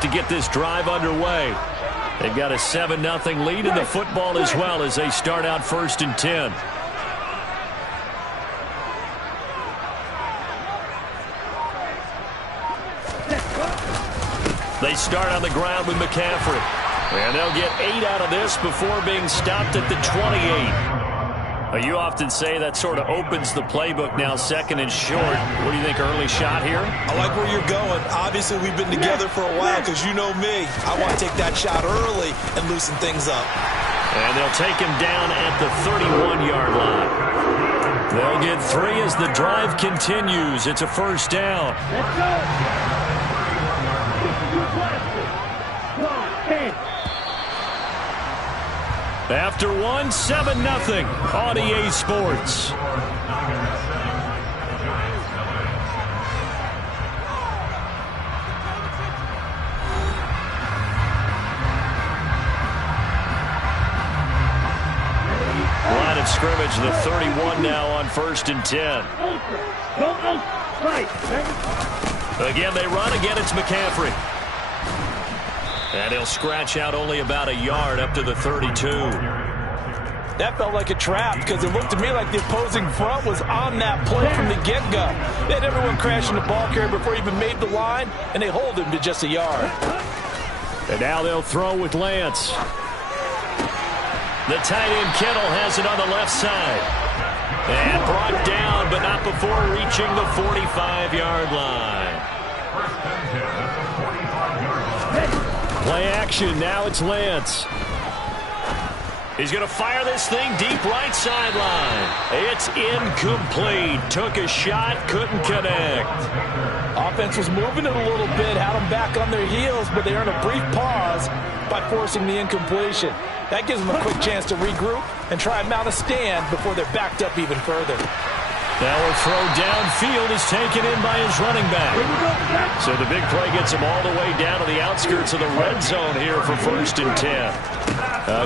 to get this drive underway. They've got a 7-0 lead in the football as well as they start out 1st and 10. They start on the ground with McCaffrey. And they'll get 8 out of this before being stopped at the 28. You often say that sort of opens the playbook now, 2nd and short. What do you think, early shot here? I like where you're going. Obviously, we've been together for a while because you know me. I want to take that shot early and loosen things up. And they'll take him down at the 31-yard line. They'll get 3 as the drive continues. It's a 1st down. Let's go. After 7-0 on EA Sports. Line of scrimmage, the 31 now on 1st and 10. Again, they run. Again, it's McCaffrey. And he'll scratch out only about a yard up to the 32. That felt like a trap because it looked to me like the opposing front was on that play from the get-go. They had everyone crashing the ball carrier before he even made the line, and they hold him to just a yard. And now they'll throw with Lance. The tight end Kittle has it on the left side. And brought down, but not before reaching the 45-yard line. Play action, now it's Lance. He's going to fire this thing deep right sideline. It's incomplete. Took a shot, couldn't connect. Offense was moving it a little bit, had them back on their heels, but they earned a brief pause by forcing the incompletion. That gives them a quick chance to regroup and try and mount a stand before they're backed up even further. Now a throw downfield is taken in by his running back. So the big play gets him all the way down to the outskirts of the red zone here for 1st and 10.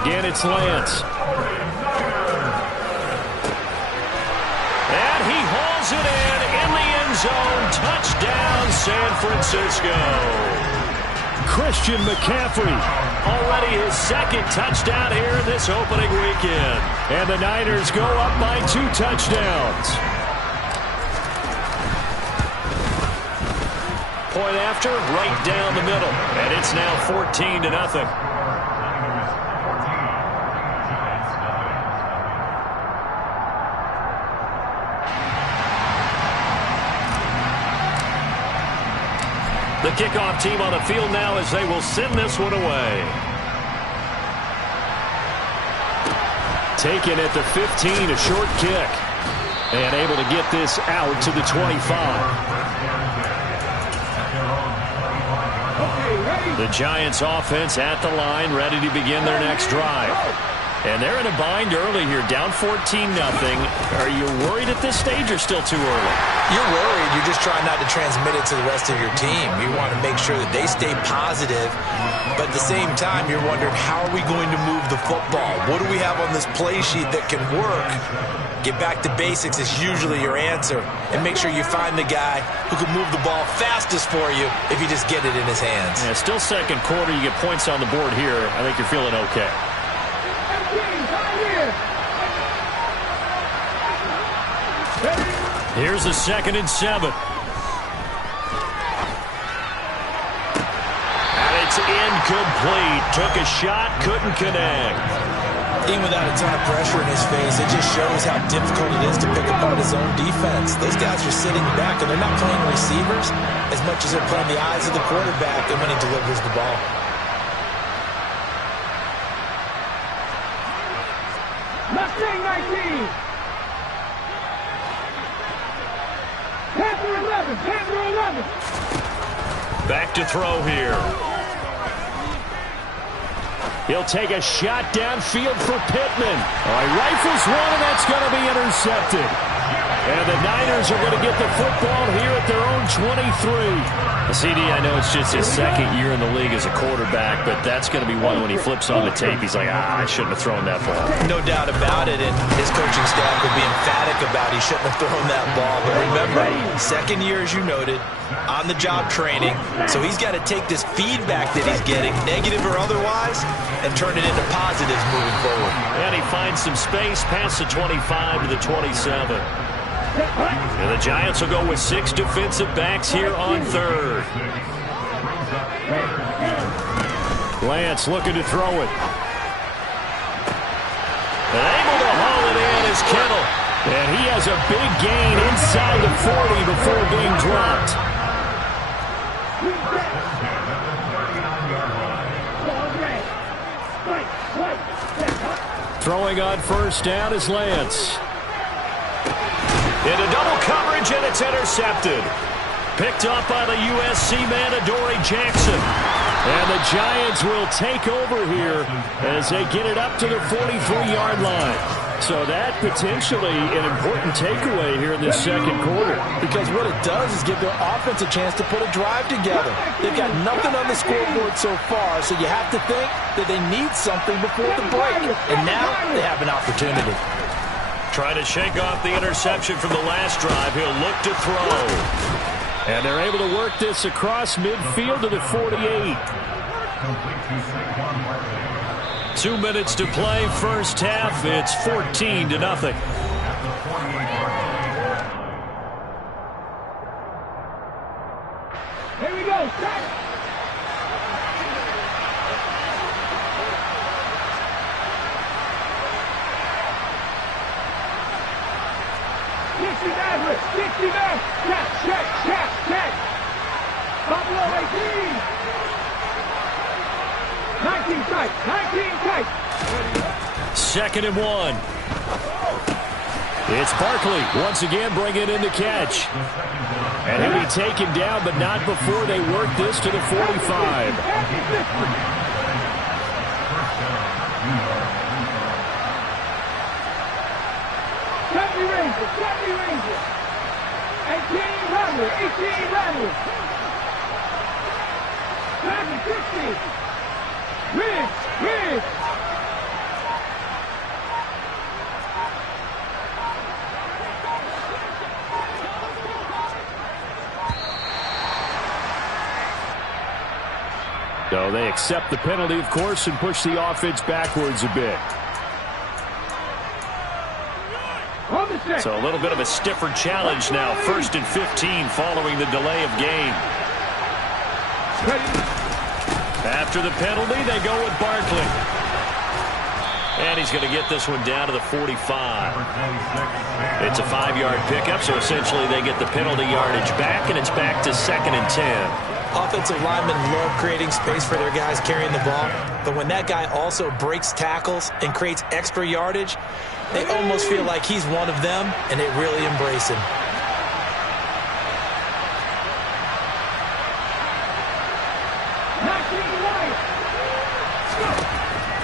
Again, it's Lance. And he hauls it in the end zone. Touchdown, San Francisco. Christian McCaffrey, already his 2nd touchdown here in this opening weekend. And the Niners go up by 2 touchdowns. Point after, right down the middle. And it's now 14-0. The kickoff team on the field now as they will send this one away. Taken at the 15, a short kick. And able to get this out to the 25. The Giants offense at the line, ready to begin their next drive. And they're in a bind early here, down 14-0. Are you worried at this stage or still too early? You're worried. You're just trying not to transmit it to the rest of your team. You want to make sure that they stay positive. But at the same time, you're wondering, how are we going to move the football? What do we have on this play sheet that can work? Get back to basics is usually your answer. And make sure you find the guy who can move the ball fastest for you if you just get it in his hands. Yeah, still 2nd quarter. You get points on the board here. I think you're feeling okay. Here's a 2nd and 7. And it's incomplete. Took a shot, couldn't connect. Even without a ton of pressure in his face, it just shows how difficult it is to pick apart his own defense. Those guys are sitting back, and they're not playing receivers as much as they're playing the eyes of the quarterback and when he delivers the ball. Mustang 19. Panther 11. Panther 11. Back to throw here. He'll take a shot downfield for Pittman. Oh, he rifles one, and that's going to be intercepted. And the Niners are going to get the football here at their own 23. CD, I know it's just his second year in the league as a quarterback, but that's going to be one when he flips on the tape. He's like, I shouldn't have thrown that ball. No doubt about it, and his coaching staff will be emphatic about he shouldn't have thrown that ball. But remember, second year, as you noted, on-the-job training, so he's got to take this feedback that he's getting, negative or otherwise, and turn it into positives moving forward. And he finds some space past the 25 to the 27. And the Giants will go with 6 defensive backs here on third. Lance looking to throw it. And able to haul it in is Kittle. And he has a big gain inside the 40 before being dropped. Throwing on first down is Lance. Into double coverage, and it's intercepted. Picked up by the USC man, Adoree Jackson. And the Giants will take over here as they get it up to the 43-yard line. So that potentially an important takeaway here in this second quarter. Because what it does is give their offense a chance to put a drive together. They've got nothing on the scoreboard so far, so you have to think that they need something before the break. And now they have an opportunity. Trying to shake off the interception from the last drive. He'll look to throw. And they're able to work this across midfield to the 48. 2 minutes to play, first half. It's 14-0. Here we go. Set. Dixie back. Check. Buffalo 18. 19 tight. 19 tight. 2nd and 1. It's Barkley once again bringing in the catch. And he'll be taken down, but not before they work this to the 45. Safety Ranger. 18 Rattler. Back to 60. Ridge. So they accept the penalty, of course, and push the offense backwards a bit. So a little bit of a stiffer challenge now. 1st and 15 following the delay of game. After the penalty, they go with Barkley. And he's going to get this one down to the 45. It's a 5-yard pickup, so essentially they get the penalty yardage back, and it's back to 2nd and 10. Offensive linemen love creating space for their guys carrying the ball, but when that guy also breaks tackles and creates extra yardage, they almost feel like he's one of them, and they really embrace him.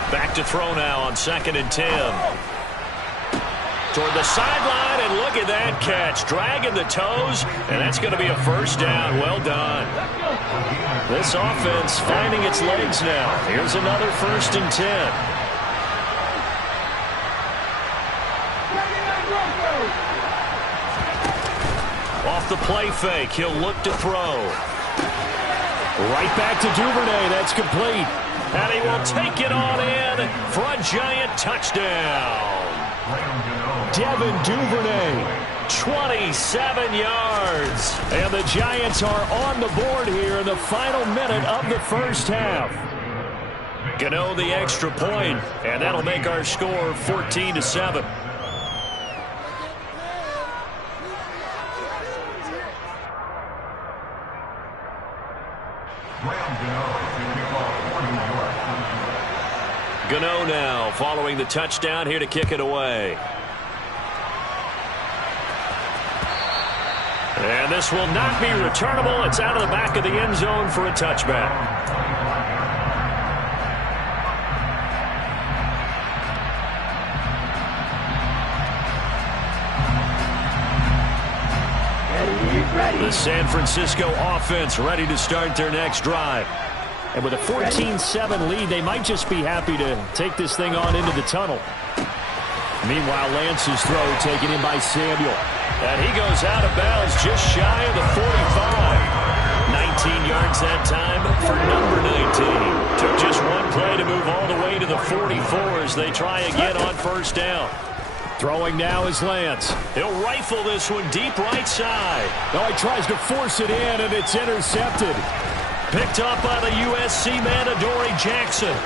Back to throw now on 2nd and 10. Toward the sideline, and look at that catch. Dragging the toes, and that's going to be a first down. Well done. This offense finding its legs now. Here's another 1st and 10. Off the play fake, he'll look to throw. Right back to Duvernay, that's complete. And he will take it on in for a Giant touchdown. Devin Duvernay, 27 yards. And the Giants are on the board here in the final minute of the first half. Gano the extra point, and that'll make our score 14-7. Gano now following the touchdown here to kick it away. And this will not be returnable. It's out of the back of the end zone for a touchback. The San Francisco offense ready to start their next drive. And with a 14-7 lead, they might just be happy to take this thing on into the tunnel. Meanwhile, Lance's throw taken in by Samuel. And he goes out of bounds just shy of the 45. 19 yards that time for number 19. Took just one play to move all the way to the 44 as they try again on first down. Throwing now is Lance. He'll rifle this one deep right side. Oh, he tries to force it in, and it's intercepted. Picked up by the USC man, Adoree Jackson.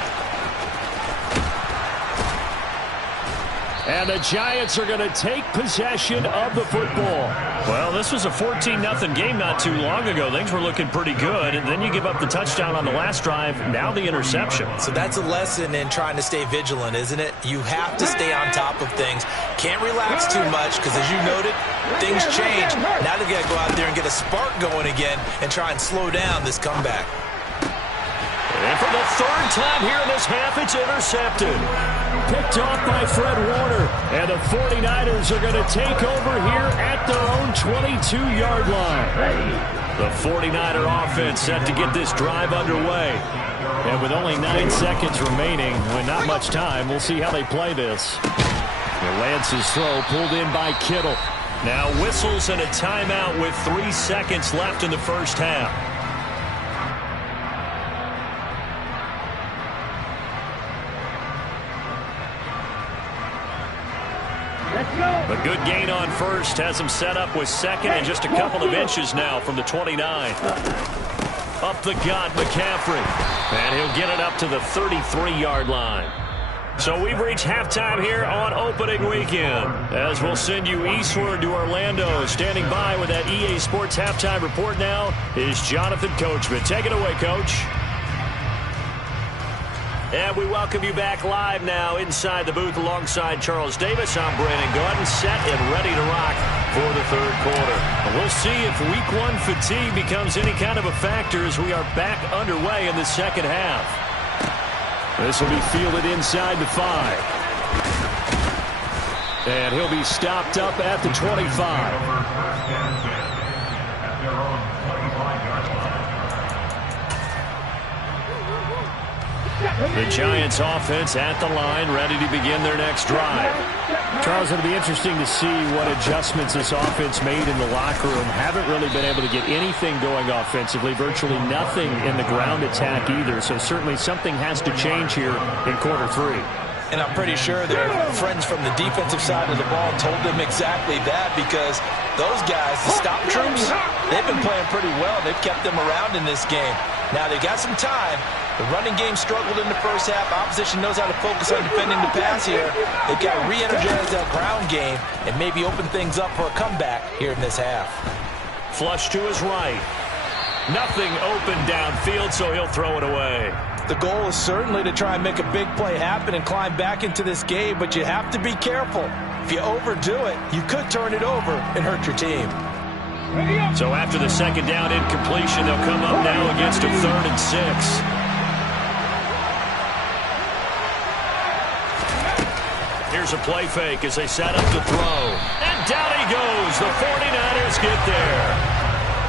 And the Giants are going to take possession of the football. Well, this was a 14-0 game not too long ago. Things were looking pretty good, and then you give up the touchdown on the last drive, now the interception. So that's a lesson in trying to stay vigilant, isn't it? You have to stay on top of things. Can't relax too much because, as you noted, things change. Now they've got to go out there and get a spark going again and try and slow down this comeback. And for the third time here in this half, it's intercepted. Picked off by Fred Warner. And the 49ers are going to take over here at their own 22-yard line. The 49er offense set to get this drive underway. And with only 9 seconds remaining, with not much time, we'll see how they play this. And Lance's throw pulled in by Kittle. Now whistles and a timeout with 3 seconds left in the first half. A good gain on first has him set up with second and just a couple of inches now from the 29. Up the gut, McCaffrey. And he'll get it up to the 33-yard line. So we've reached halftime here on opening weekend. As we'll send you eastward to Orlando. Standing by with that EA Sports halftime report now is Jonathan Coachman. Take it away, Coach. And we welcome you back live now inside the booth alongside Charles Davis. I'm Brandon Gaudin, set and ready to rock for the third quarter. And we'll see if week one fatigue becomes any kind of a factor as we are back underway in the second half. This will be fielded inside the 5. And he'll be stopped up at the 25. The Giants offense at the line, ready to begin their next drive. Charles, it'll be interesting to see what adjustments this offense made in the locker room. Haven't really been able to get anything going offensively, virtually nothing in the ground attack either. So certainly something has to change here in quarter 3. And I'm pretty sure their friends from the defensive side of the ball told them exactly that, because those guys, the stop troops, they've been playing pretty well. They've kept them around in this game. Now they've got some time. The running game struggled in the first half. Opposition knows how to focus on defending the pass here. They've got to re-energize that ground game and maybe open things up for a comeback here in this half. Flush to his right. Nothing open downfield, so he'll throw it away. The goal is certainly to try and make a big play happen and climb back into this game, but you have to be careful. If you overdo it, you could turn it over and hurt your team. So after the second down incompletion, they'll come up now against a 3rd and 6. Here's a play fake as they set up the throw. And down he goes. The 49ers get there.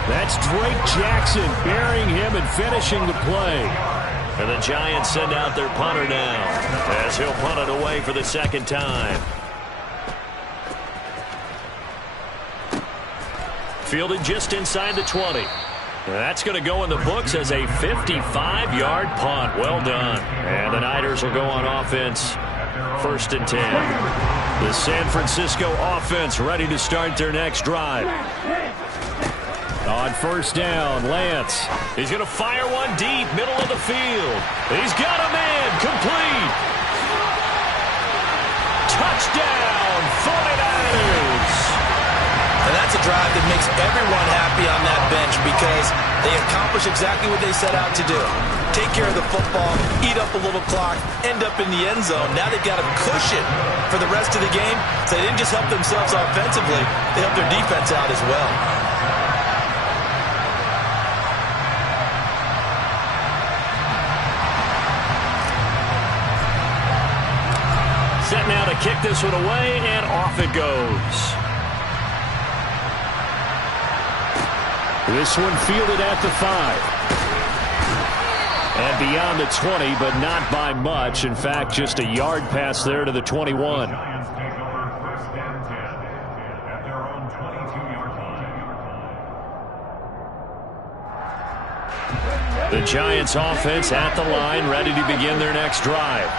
That's Drake Jackson burying him and finishing the play. And the Giants send out their punter now as he'll punt it away for the second time. Fielded just inside the 20. That's going to go in the books as a 55-yard punt. Well done. And the Niners will go on offense. 1st and 10. The San Francisco offense ready to start their next drive. On first down, Lance. He's going to fire one deep, middle of the field. He's got a man, complete. Touchdown, 49ers. And that's a drive that makes everyone happy on that bench because they accomplish exactly what they set out to do. Take care of the football, eat up a little clock, end up in the end zone. Now they've got a cushion for the rest of the game. So they didn't just help themselves offensively, they helped their defense out as well. Set now to kick this one away, and off it goes. This one fielded at the 5. And beyond the 20, but not by much. In fact, just a yard pass there to the 21. The Giants offense at the line, ready to begin their next drive.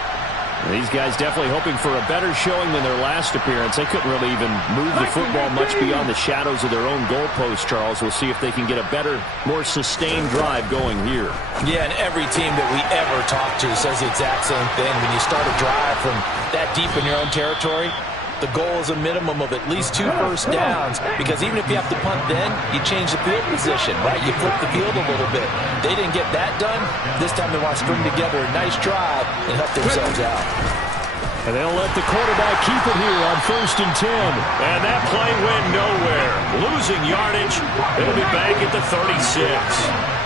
These guys definitely hoping for a better showing than their last appearance. They couldn't really even move the football much beyond the shadows of their own goalpost, Charles. We'll see if they can get a better, more sustained drive going here. Yeah, and every team that we ever talk to says the exact same thing. When you start a drive from that deep in your own territory, the goal is a minimum of at least 2 first downs, because even if you have to punt then, you change the field position, right? You flip the field a little bit. They didn't get that done. This time they want to string together a nice drive and help themselves out. And they'll let the quarterback keep it here on 1st and 10. And that play went nowhere. Losing yardage. It'll be back at the 36.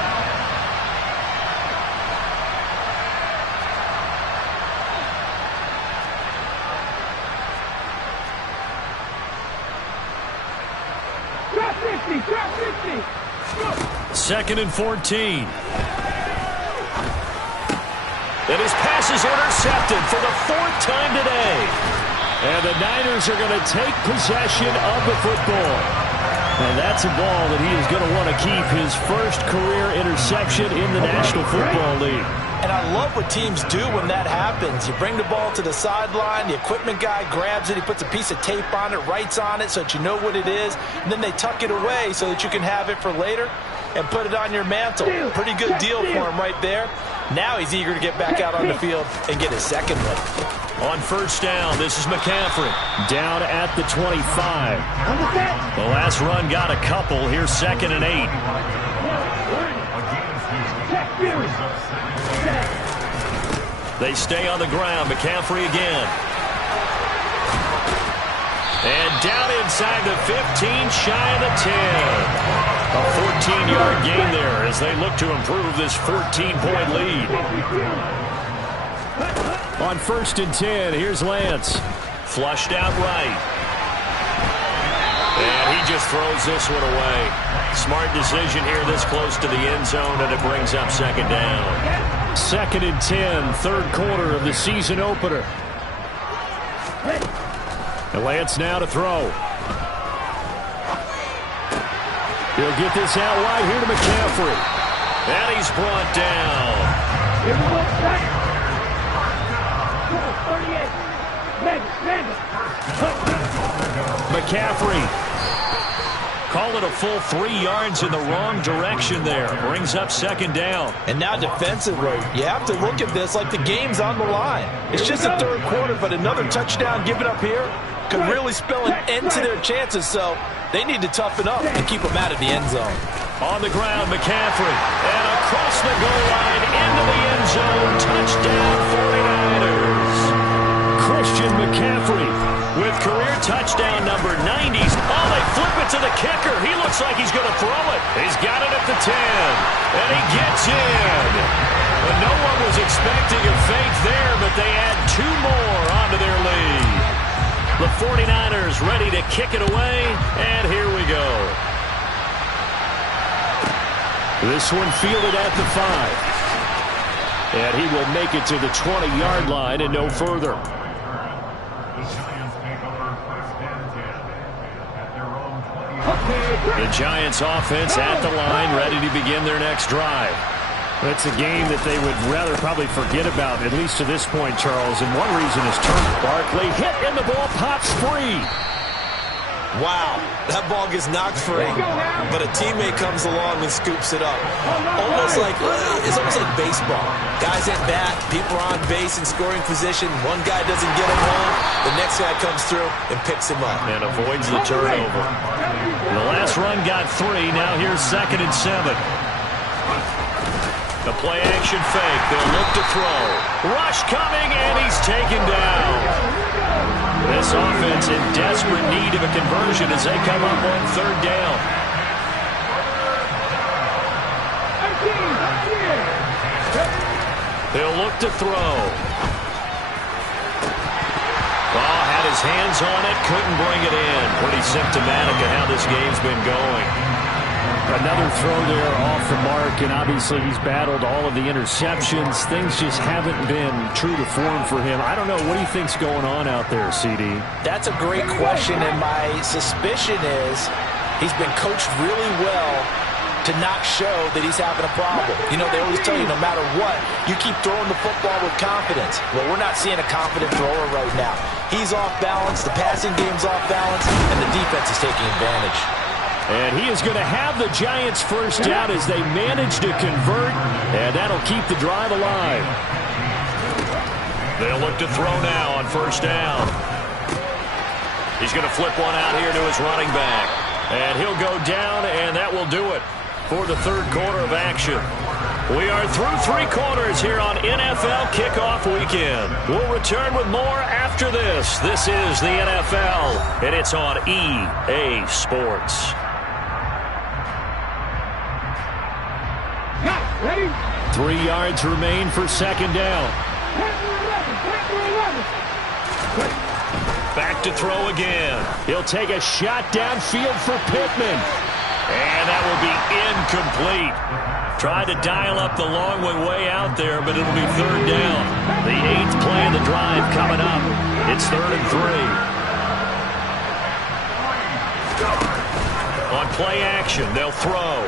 Second and 14. And his pass is intercepted for the 4th time today. And the Niners are going to take possession of the football. And that's a ball that he is going to want to keep, his first career interception in the National Football League. And I love what teams do when that happens. You bring the ball to the sideline, the equipment guy grabs it, he puts a piece of tape on it, writes on it so that you know what it is, and then they tuck it away so that you can have it for later and put it on your mantle. Pretty good deal for him right there. Now he's eager to get back out on the field and get his second one. On 1st down, this is McCaffrey. Down at the 25. The last run got a couple. Here's 2nd and 8. They stay on the ground. McCaffrey again. And down inside the 15, shy of the 10. A 14-yard gain there as they look to improve this 14-point lead. On 1st and 10, here's Lance. Flushed out right. And he just throws this one away. Smart decision here this close to the end zone, and it brings up 2nd down. 2nd and 10, 3rd quarter of the season opener. And Lance now to throw. He'll get this out wide here to McCaffrey. And he's brought down. McCaffrey. Call it a full 3 yards in the wrong direction there. Brings up 2nd down. And now defensively, you have to look at this like the game's on the line. It's just the 3rd quarter, but another touchdown given up here could really spell an end to their chances, so they need to toughen up and keep them out of the end zone. On the ground, McCaffrey. And across the goal line, into the end zone. Touchdown, 49ers. Christian McCaffrey with career touchdown number 90s. Oh, they flip it to the kicker. He looks like he's going to throw it. He's got it at the 10. And he gets in. And no one was expecting a fake there, but they add 2 more onto their lead. The 49ers ready to kick it away, and here we go. This one fielded at the 5. And he will make it to the 20-yard line and no further. The Giants offense at the line, ready to begin their next drive. It's a game that they would rather probably forget about, at least to this point, Charles. And one reason is turnover. Barkley hit and the ball pops free. Wow, that ball gets knocked free, but a teammate comes along and scoops it up. It's almost like baseball. Guys at bat, people are on base in scoring position. One guy doesn't get him home, the next guy comes through and picks him up. And avoids the turnover. The last run got 3, now here's 2nd and 7. The play action fake. They'll look to throw. Rush coming, and he's taken down. This offense in desperate need of a conversion as they come up on 3rd down. They'll look to throw. Ball had his hands on it, couldn't bring it in. Pretty symptomatic of how this game's been going. Another throw there off the mark, and obviously he's battled all of the interceptions. Things just haven't been true to form for him. I don't know. What do you think's going on out there, CD? That's a great question, and my suspicion is he's been coached really well to not show that he's having a problem. You know, they always tell you no matter what, you keep throwing the football with confidence. Well, we're not seeing a confident thrower right now. He's off balance, the passing game's off balance, and the defense is taking advantage. And he is going to have the Giants first down as they manage to convert, and that'll keep the drive alive. They'll look to throw now on first down. He's going to flip one out here to his running back. And he'll go down, and that will do it for the third quarter of action. We are through 3 quarters here on NFL Kickoff Weekend. We'll return with more after this. This is the NFL, and it's on EA Sports. Ready? 3 yards remain for second down. Back to throw again. He'll take a shot downfield for Pittman. And that will be incomplete. Tried to dial up the long way out there, but it'll be third down. The 8th play of the drive coming up. It's 3rd and 3. On play action, they'll throw.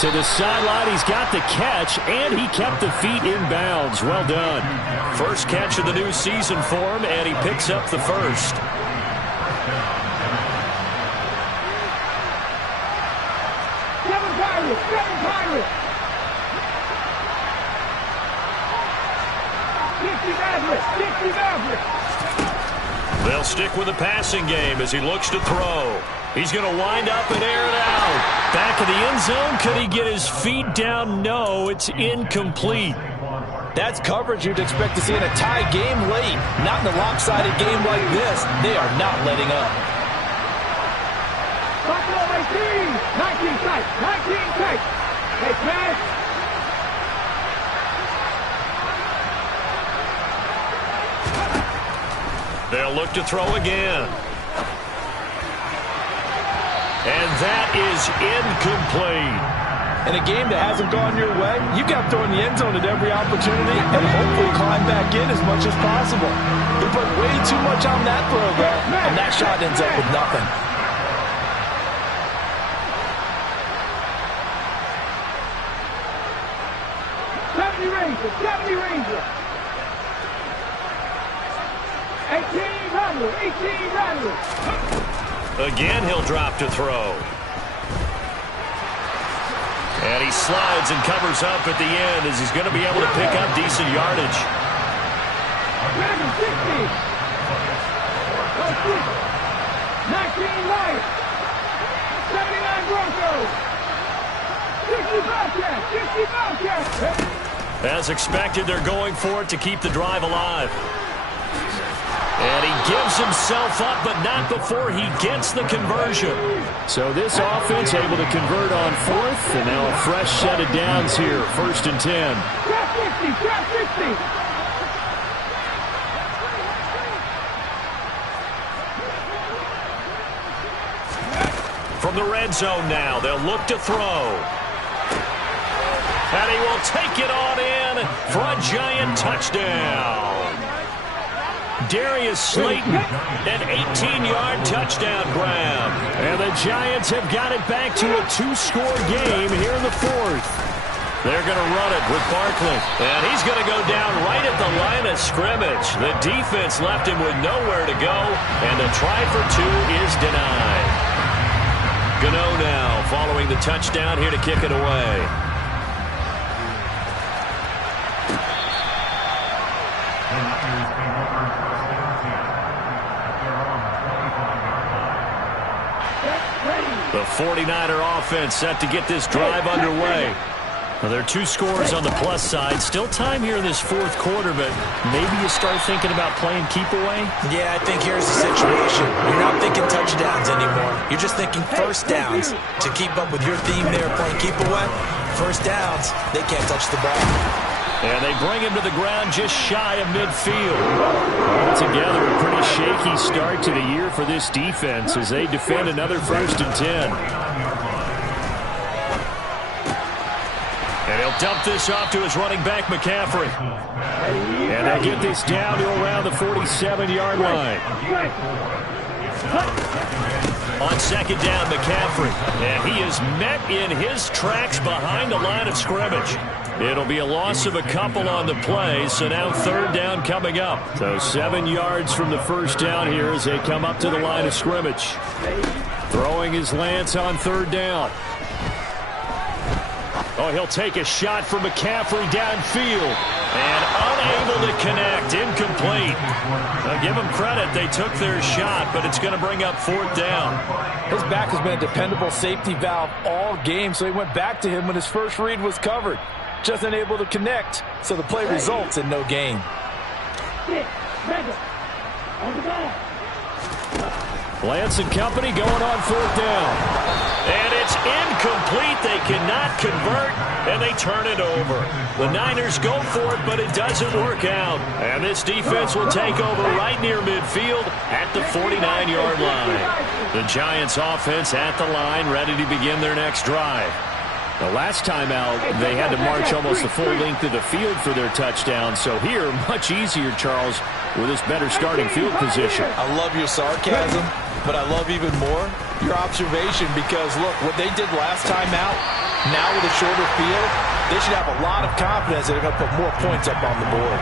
To the sideline, he's got the catch, and he kept the feet in bounds. Well done. First catch of the new season for him, and he picks up the first. Seven Pirates. 60 Mavericks. They'll stick with the passing game as he looks to throw. He's going to wind up and air it out. Back of the end zone. Could he get his feet down? No, it's incomplete. That's coverage you'd expect to see in a tie game late. Not in a lopsided game like this. They are not letting up. Buffalo 18. 19 tight. Hey, pass. They'll look to throw again. And that is incomplete. In a game that hasn't gone your way, you've got to throw in the end zone at every opportunity and hopefully climb back in as much as possible. He put way too much on that throw there, and that shot ends up with nothing. Seventy Ranger. 18 Rattlers. Again, he'll drop to throw. And he slides and covers up at the end as he's going to be able to pick up decent yardage. 60. 19 Lions. 79 Broncos. 60 Bobcats. As expected, they're going for it to keep the drive alive. And he gives himself up, but not before he gets the conversion. So this offense able to convert on 4th, and now a fresh set of downs here, 1st and 10. Trap 50. From the red zone now, they'll look to throw. And he will take it on in for a Giant touchdown. Darius Slayton, an 18-yard touchdown grab. And the Giants have got it back to a 2-score game here in the 4th. They're going to run it with Barkley. And he's going to go down right at the line of scrimmage. The defense left him with nowhere to go, and the try for 2 is denied. Gano now following the touchdown here to kick it away. The 49er offense set to get this drive underway. Well, there are 2 scores on the plus side. Still time here in this 4th quarter, but maybe you start thinking about playing keep away? Yeah, I think here's the situation. You're not thinking touchdowns anymore. You're just thinking first downs. To keep up with your theme there, playing keep away, first downs, they can't touch the ball. And they bring him to the ground just shy of midfield. Altogether, a pretty shaky start to the year for this defense as they defend another 1st and 10. He'll dump this off to his running back, McCaffrey. And they'll get this down to around the 47-yard line. On second down, McCaffrey. And he is met in his tracks behind the line of scrimmage. It'll be a loss of a couple on the play, so now third down coming up. So 7 yards from the first down here as they come up to the line of scrimmage. Throwing his Lance on third down. Oh, he'll take a shot from McCaffrey downfield. And unable to connect. Incomplete. Now, give them credit. They took their shot, but it's going to bring up fourth down. His back has been a dependable safety valve all game, so he went back to him when his first read was covered. Just unable to connect, so the play results in no gain. Lance and company going on fourth down. And it's incomplete. They cannot convert, and they turn it over. The Niners go for it, but it doesn't work out. And this defense will take over right near midfield at the 49-yard line. The Giants offense at the line, ready to begin their next drive. The last time out, they had to march almost the full length of the field for their touchdown. So here, much easier, Charles, with this better starting field position. I love your sarcasm, but I love even more your observation because, look, what they did last time out, now with a shorter field, they should have a lot of confidence that they're going to put more points up on the board.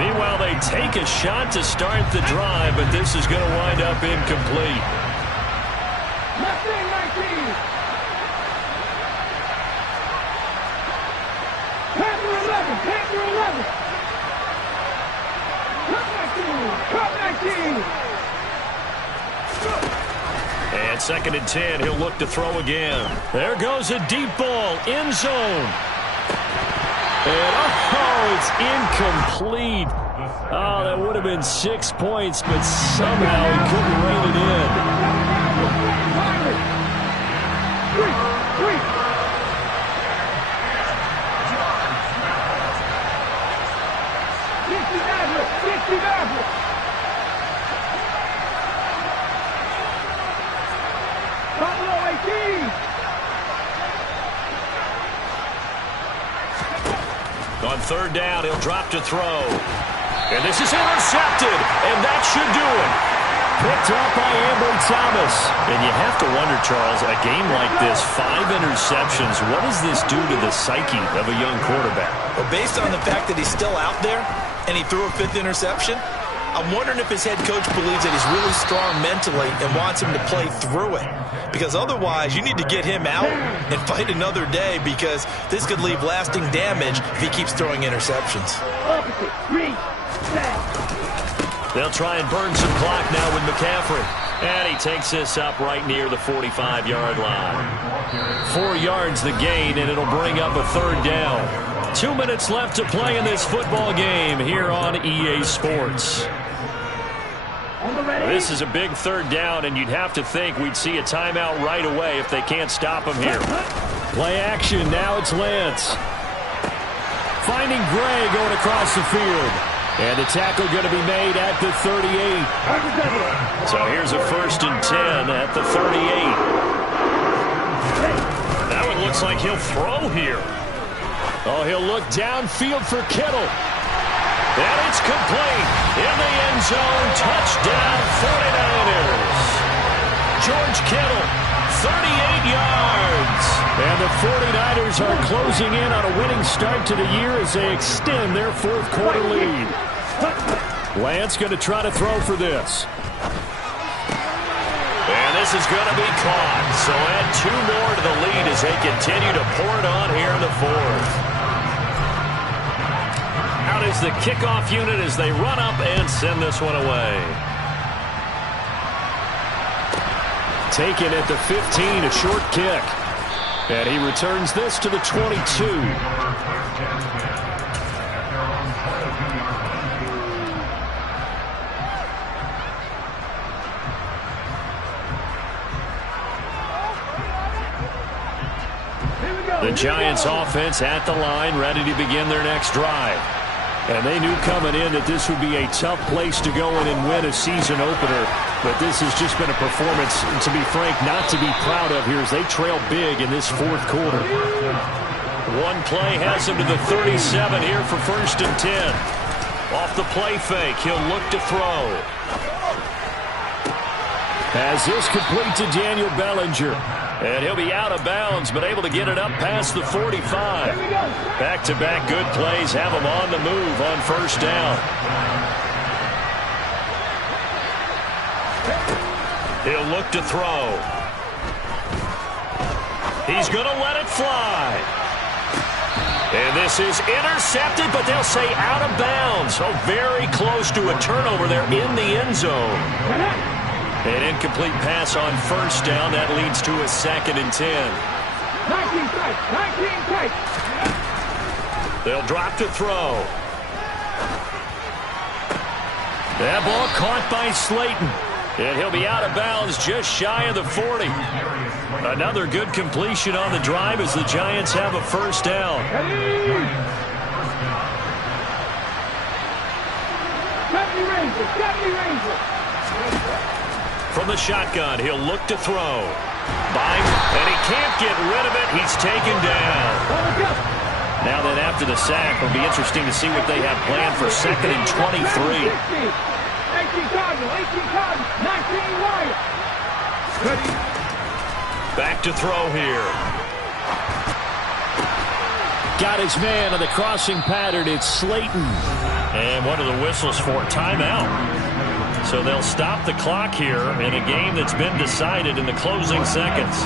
Meanwhile, they take a shot to start the drive, but this is going to wind up incomplete. Left wing 19. Panther 11. Panther 11. Cut 19. And second and 10, he'll look to throw again. There goes a deep ball, end zone. And it's incomplete. Oh, that would have been 6 points, but somehow he couldn't rein it in. On third down, he'll drop to throw. And this is intercepted, and that should do it. Picked up by Ambry Thomas. And you have to wonder, Charles, a game like this, 5 interceptions, what does this do to the psyche of a young quarterback? Well, based on the fact that he's still out there and he threw a 5th interception, I'm wondering if his head coach believes that he's really strong mentally and wants him to play through it. Because otherwise, you need to get him out and fight another day because this could leave lasting damage if he keeps throwing interceptions. They'll try and burn some clock now with McCaffrey. And he takes this up right near the 45-yard line. 4 yards the gain, and it'll bring up a third down. 2 minutes left to play in this football game here on EA Sports. This is a big third down, and you'd have to think we'd see a timeout right away if they can't stop him here. Play action. Now it's Lance. Finding Gray going across the field. And the tackle going to be made at the 38. So here's a 1st and 10 at the 38. That one looks like he'll throw here. Oh, he'll look downfield for Kittle. And it's complete. In the end zone, touchdown 49ers. George Kittle, 38 yards. And the 49ers are closing in on a winning start to the year as they extend their 4th quarter lead. Lance going to try to throw for this. And this is going to be caught. So add 2 more to the lead as they continue to pour it on here in the 4th. Out is the kickoff unit as they run up and send this one away. Taken at the 15, a short kick. And he returns this to the 22. The Giants offense at the line, ready to begin their next drive. And they knew coming in that this would be a tough place to go in and win a season opener. But this has just been a performance, to be frank, not to be proud of here as they trail big in this 4th quarter. One play has him to the 37 here for 1st and 10. Off the play fake, he'll look to throw. Has this complete to Daniel Bellinger. And he'll be out of bounds, but able to get it up past the 45. Back-to-back good plays have him on the move on 1st down. He'll look to throw. He's going to let it fly. And this is intercepted, but they'll say out of bounds. Oh, very close to a turnover there in the end zone. An incomplete pass on 1st down. That leads to a 2nd and 10. 19 tight. They'll drop to throw. That ball caught by Slayton. And he'll be out of bounds just shy of the 40. Another good completion on the drive as the Giants have a 1st down. From the shotgun, he'll look to throw. And he can't get rid of it. He's taken down. Now then, after the sack, it'll be interesting to see what they have planned for 2nd and 23. 18 Cardinal, 19 Wire. Back to throw here. Got his man on the crossing pattern. It's Slayton. And what are the whistles for? Timeout. So they'll stop the clock here in a game that's been decided in the closing seconds.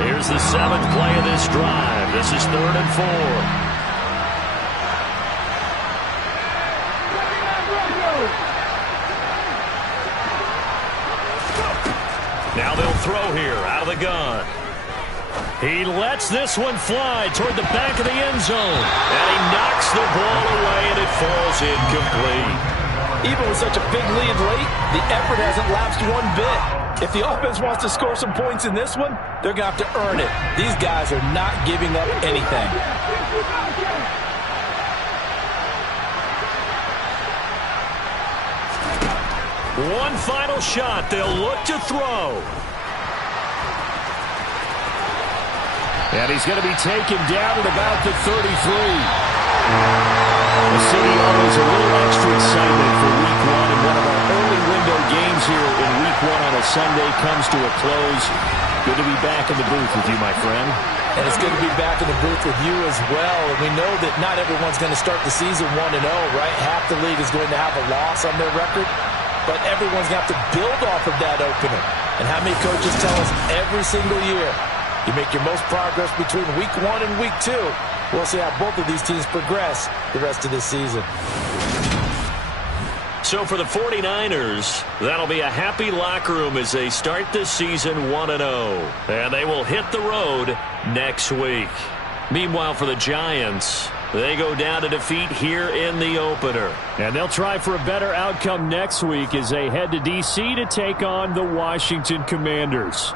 Here's the 7th play of this drive. This is 3rd and 4. Now they'll throw here out of the gun. He lets this one fly toward the back of the end zone. And he knocks the ball away, and it falls incomplete. Even with such a big lead late, the effort hasn't lapsed one bit. If the offense wants to score some points in this one, they're going to have to earn it. These guys are not giving up anything. One final shot. They'll look to throw. And he's going to be taken down at about the 33. The city always a little extra excitement for Week 1, and one of our early window games here in Week 1 on a Sunday comes to a close. Good to be back in the booth with you, my friend. And it's good to be back in the booth with you as well. And we know that not everyone's going to start the season 1-0, right? Half the league is going to have a loss on their record. But everyone's going to have to build off of that opener. And how many coaches tell us every single year, you make your most progress between Week 1 and Week 2. We'll see how both of these teams progress the rest of this season. So for the 49ers, that'll be a happy locker room as they start this season 1-0. And they will hit the road next week. Meanwhile, for the Giants, they go down to defeat here in the opener. And they'll try for a better outcome next week as they head to D.C. to take on the Washington Commanders.